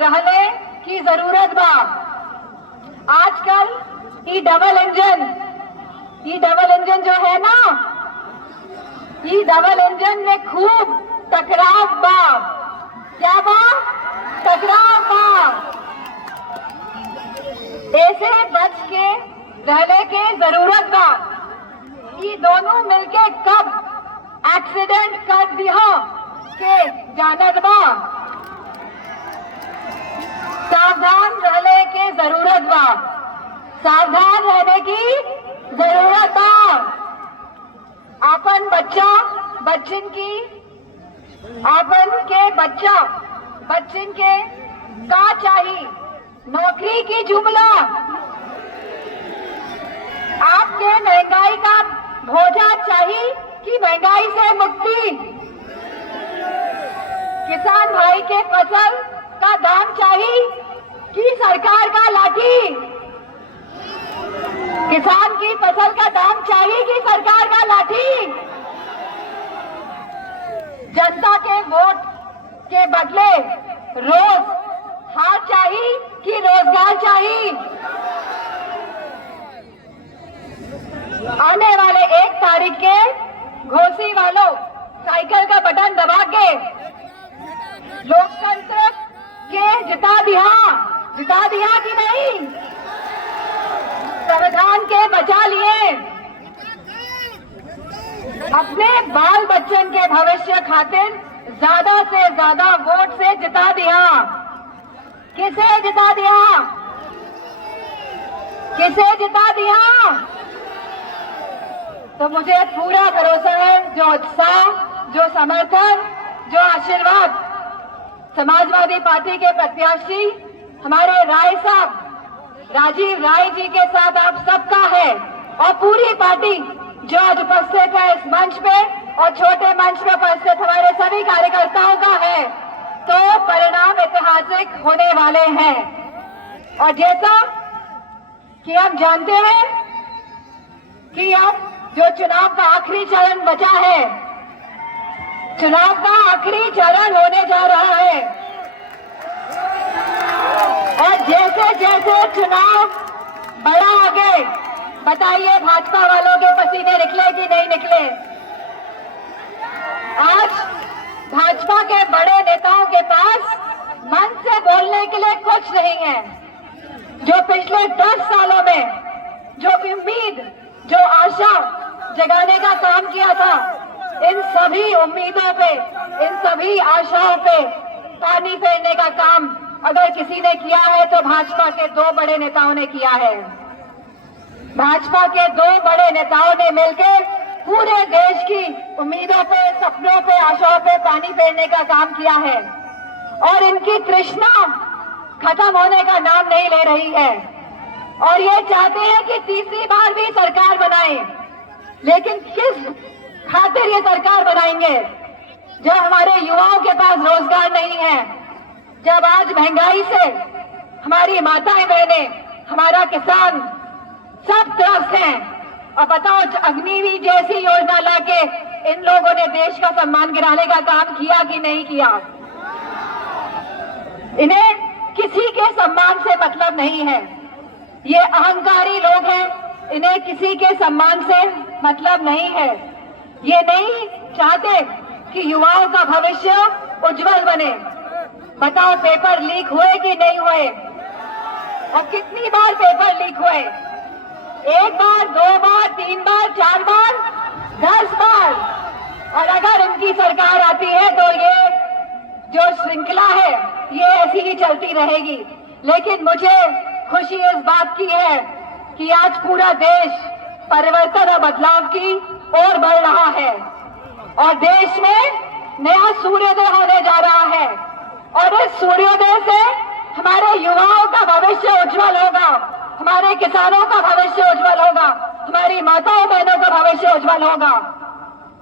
रहने की जरूरत बा। आजकल ये डबल इंजन जो है ना, ये डबल इंजन में खूब टकराव बा। क्या बा? टकराव बा। ऐसे बच के रहने की जरूरत बा। ये दोनों मिलके कब एक्सीडेंट कर दिया के जानत बा। सावधान रहने की जरूरत बा। सावधान रहने की जरूरत बा। अपन बच्चा बच्चन की अपन के बच्चा बच्चन के का चाहिए? नौकरी की जुमला। आपके महंगाई का भोजा चाहिए कि महंगाई से मुक्ति? किसान भाई के फसल का दाम चाहिए कि सरकार का लाठी? किसान की फसल का दाम चाहिए कि सरकार का लाठी? जनता के वोट के बदले रोज हार चाहिए कि रोजगार चाहिए? आने वाले 1 तारीख के घोसी वालों साइकिल का बटन दबा के लोकतंत्र के जिता दिया कि नहीं? संविधान के बचा लिए। अपने बाल बच्चन के भविष्य खातिर ज्यादा से ज्यादा वोट से जिता दिया। किसे जिता दिया? किसे जिता दिया? तो मुझे पूरा भरोसा है, जो उत्साह, जो समर्थन, जो आशीर्वाद समाजवादी पार्टी के प्रत्याशी हमारे राय साहब राजीव राय जी के साथ आप सबका है, और पूरी पार्टी जो आज उपस्थित है इस मंच पे और छोटे मंच पे उपस्थित हमारे सभी कार्यकर्ताओं का है, तो परिणाम ऐतिहासिक होने वाले हैं। और जैसा कि हम जानते हैं कि अब जो चुनाव का आखिरी चरण बचा है, चुनाव का आखिरी चरण होने जा रहा है, और जैसे जैसे चुनाव बढ़ा आगे, बताइए भाजपा वालों के पसीने निकले कि नहीं निकले? आज भाजपा के बड़े नेताओं के पास मन से बोलने के लिए कुछ नहीं है। जो पिछले 10 सालों में जो उम्मीद, जो आशा जगाने का काम किया था, इन सभी उम्मीदों पे, इन सभी आशाओं पे पानी फेरने का काम अगर किसी ने किया है तो भाजपा के 2 बड़े नेताओं ने किया है। भाजपा के 2 बड़े नेताओं ने मिलकर पूरे देश की उम्मीदों पे, सपनों पे, आशाओं पे पानी फेरने का काम किया है, और इनकी तृष्णा खत्म होने का नाम नहीं ले रही है। और ये चाहते हैं कि तीसरी बार भी सरकार बनाए, लेकिन किस खातिर ये सरकार बनाएंगे जब हमारे युवाओं के पास रोजगार नहीं है, जब आज महंगाई से हमारी माताएं बहनें, हमारा किसान सब त्रस्त हैं। और बताओ, अग्निवीर जैसी योजना लाके इन लोगों ने देश का सम्मान गिराने का काम किया कि नहीं किया? इन्हें किसी के सम्मान से मतलब नहीं है। ये अहंकारी लोग हैं, इन्हें किसी के सम्मान से मतलब नहीं है। ये नहीं चाहते कि युवाओं का भविष्य उज्जवल बने। बताओ, पेपर लीक हुए कि नहीं हुए? और कितनी बार पेपर लीक हुए? 1 बार, 2 बार, 3 बार, 4 बार, 10 बार। और अगर इनकी सरकार आती है तो ये जो श्रृंखला है ये ऐसी ही चलती रहेगी। लेकिन मुझे खुशी इस बात की है कि आज पूरा देश परिवर्तन और बदलाव की ओर बढ़ रहा है, और देश में नया सूर्योदय होने जा रहा है, और इस सूर्योदय से हमारे युवाओं का भविष्य उज्जवल होगा, हमारे किसानों का भविष्य उज्जवल होगा, हमारी माताओं बहनों का भविष्य उज्जवल होगा।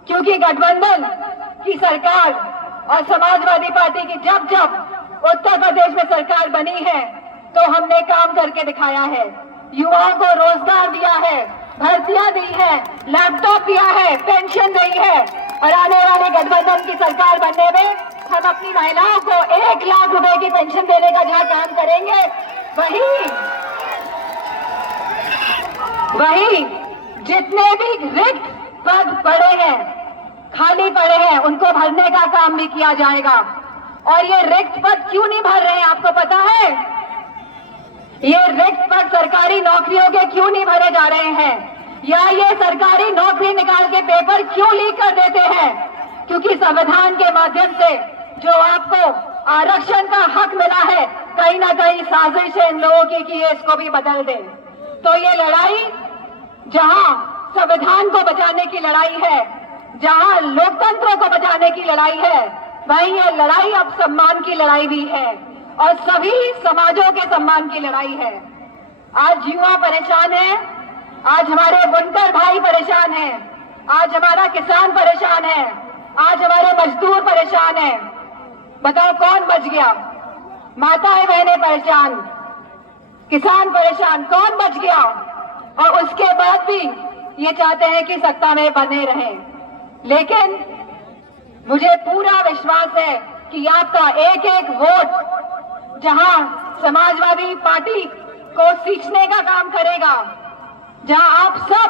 क्योंकि गठबंधन की सरकार और समाजवादी पार्टी की जब जब उत्तर प्रदेश में सरकार बनी है तो हमने काम करके दिखाया है। युवाओं को रोजगार दिया है, भर्तियां दी है, लैपटॉप दिया है, पेंशन दी है, और आने वाली गठबंधन की सरकार बनने में हम अपनी महिलाओं को 1 लाख रुपए की पेंशन देने का जहां काम करेंगे, वही जितने भी रिक्त पद पड़े हैं, खाली पड़े हैं, उनको भरने का काम भी किया जाएगा। और ये रिक्त पद क्यों नहीं भर रहे हैं, आपको पता है? ये रिक्त पद सरकारी नौकरियों के क्यों नहीं भरे जा रहे हैं, या ये सरकारी नौकरी निकाल के पेपर क्यों लीक कर देते हैं? क्योंकि संविधान के माध्यम से जो आपको आरक्षण का हक मिला है, कहीं ना कहीं साजिश है इन लोगों की कि ये इसको भी बदल दे। तो ये लड़ाई जहां संविधान को बचाने की लड़ाई है, जहां लोकतंत्र को बचाने की लड़ाई है, वहीं ये लड़ाई अब सम्मान की लड़ाई भी है और सभी समाजों के सम्मान की लड़ाई है। आज युवा परेशान है, आज हमारे बुनकर भाई परेशान हैं, आज हमारा किसान परेशान है, आज हमारे मजदूर परेशान हैं। बताओ कौन बच गया? माताएं बहनें परेशान, किसान परेशान, कौन बच गया? और उसके बाद भी ये चाहते हैं कि सत्ता में बने रहें। लेकिन मुझे पूरा विश्वास है कि आपका एक एक वोट जहां समाजवादी पार्टी को सींचने का काम करेगा, जहां आप सब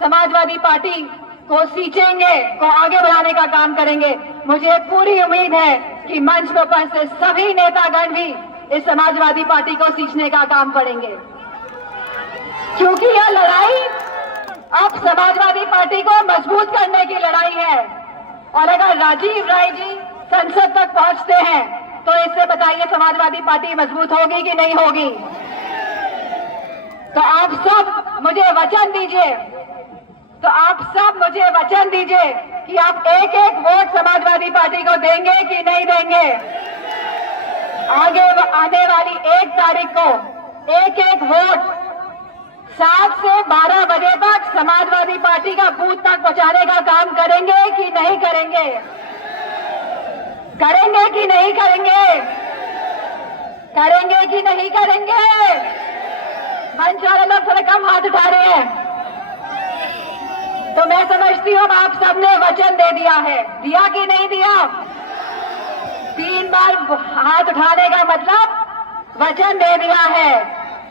समाजवादी पार्टी को सींचेंगे, को आगे बढ़ाने का काम करेंगे, मुझे पूरी उम्मीद है कि मंच पर उपस्थित सभी नेतागण भी इस समाजवादी पार्टी को सींचने का काम करेंगे। क्योंकि यह लड़ाई अब समाजवादी पार्टी को मजबूत करने की लड़ाई है। और अगर राजीव राय जी संसद तक पहुंचते हैं तो इससे बताइए समाजवादी पार्टी मजबूत होगी कि नहीं होगी? तो आप सब मुझे वचन दीजिए, कि आप एक एक वोट समाजवादी पार्टी को देंगे कि नहीं देंगे? आगे आने वाली 1 तारीख को एक एक वोट 7 से 12 बजे तक समाजवादी पार्टी का बूथ तक पहुंचाने का काम करेंगे कि नहीं करेंगे? करेंगे कि नहीं करेंगे? करेंगे कि नहीं करेंगे? मंच वाले लोग थोड़ा कम हाथ उठा रहे हैं। तो मैं समझती हूँ आप सबने वचन दे दिया है, दिया कि नहीं दिया? 3 बार हाथ उठाने का मतलब वचन दे दिया है।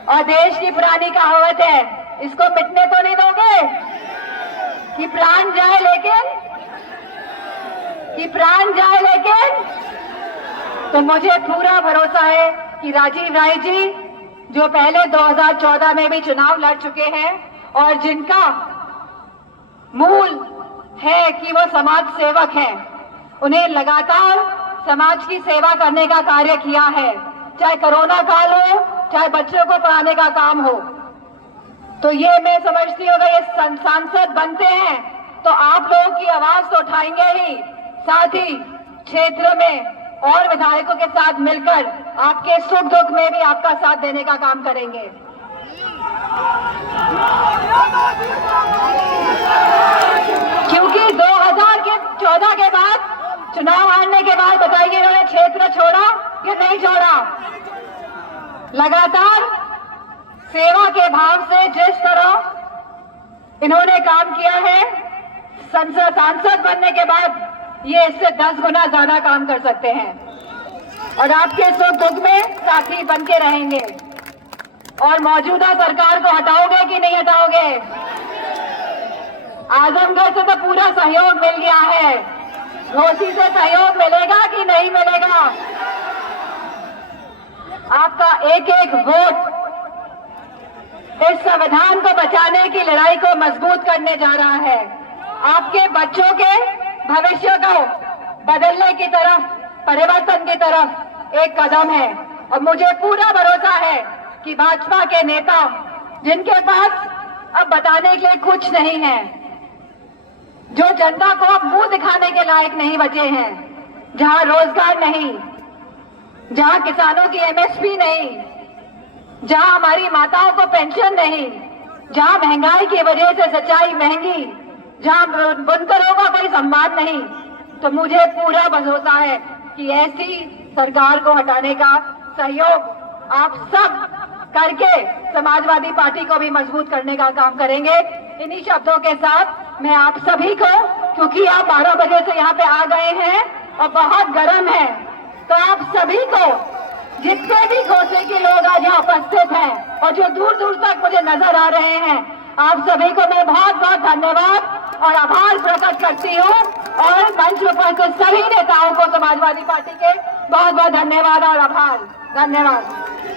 और देश की पुरानी कहावत है, इसको मिटने तो नहीं दोगे कि प्राण जाए लेकिन तो मुझे पूरा भरोसा है कि राजीव राय जी जो पहले 2014 में भी चुनाव लड़ चुके हैं और जिनका मूल है कि वो समाज सेवक हैं, उन्हें लगातार समाज की सेवा करने का कार्य किया है, चाहे कोरोना काल हो, चाहे बच्चों को पढ़ाने का काम हो। तो ये मैं समझती हूँ अगर ये सांसद बनते हैं तो आप लोगों की आवाज तो उठाएंगे ही, साथ ही क्षेत्र में और विधायकों के साथ मिलकर आपके सुख दुख में भी आपका साथ देने का काम करेंगे। क्योंकि 2014 के बाद चुनाव हारने के बाद बताइए इन्होंने क्षेत्र छोड़ा या नहीं छोड़ा? लगातार सेवा के भाव से जिस तरह इन्होंने काम किया है, सांसद बनने के बाद ये इससे 10 गुना ज्यादा काम कर सकते हैं और आपके सुख दुख में साथी बन के रहेंगे। और मौजूदा सरकार को हटाओगे कि नहीं हटाओगे? आजमगढ़ से तो पूरा सहयोग मिल गया है, घोसी से सहयोग मिलेगा कि नहीं मिलेगा? आपका एक एक वोट इस संविधान को बचाने की लड़ाई को मजबूत करने जा रहा है, आपके बच्चों के भविष्य को बदलने की तरफ, परिवर्तन की तरफ एक कदम है। और मुझे पूरा भरोसा है कि भाजपा के नेता जिनके पास अब बताने के लिए कुछ नहीं है, जो जनता को अब मुंह दिखाने के लायक नहीं बचे हैं, जहां रोजगार नहीं, जहां किसानों की एमएसपी नहीं, जहां हमारी माताओं को पेंशन नहीं, जहां महंगाई की वजह से सच्चाई महंगी, जहां बुनकरों का कोई सम्मान नहीं, तो मुझे पूरा भरोसा है कि ऐसी सरकार को हटाने का सहयोग आप सब करके समाजवादी पार्टी को भी मजबूत करने का काम करेंगे। इन्हीं शब्दों के साथ मैं आप सभी को, क्योंकि आप 12 बजे से यहाँ पे आ गए हैं, और बहुत गर्म है। तो आप सभी को, जितने भी गोसे के लोग आज यहाँ उपस्थित हैं और जो दूर दूर तक मुझे नजर आ रहे हैं, आप सभी को मैं बहुत बहुत धन्यवाद और आभार प्रकट करती हूँ। और मंच पर उपस्थित सभी नेताओं को समाजवादी पार्टी के बहुत बहुत धन्यवाद और आभार। धन्यवाद।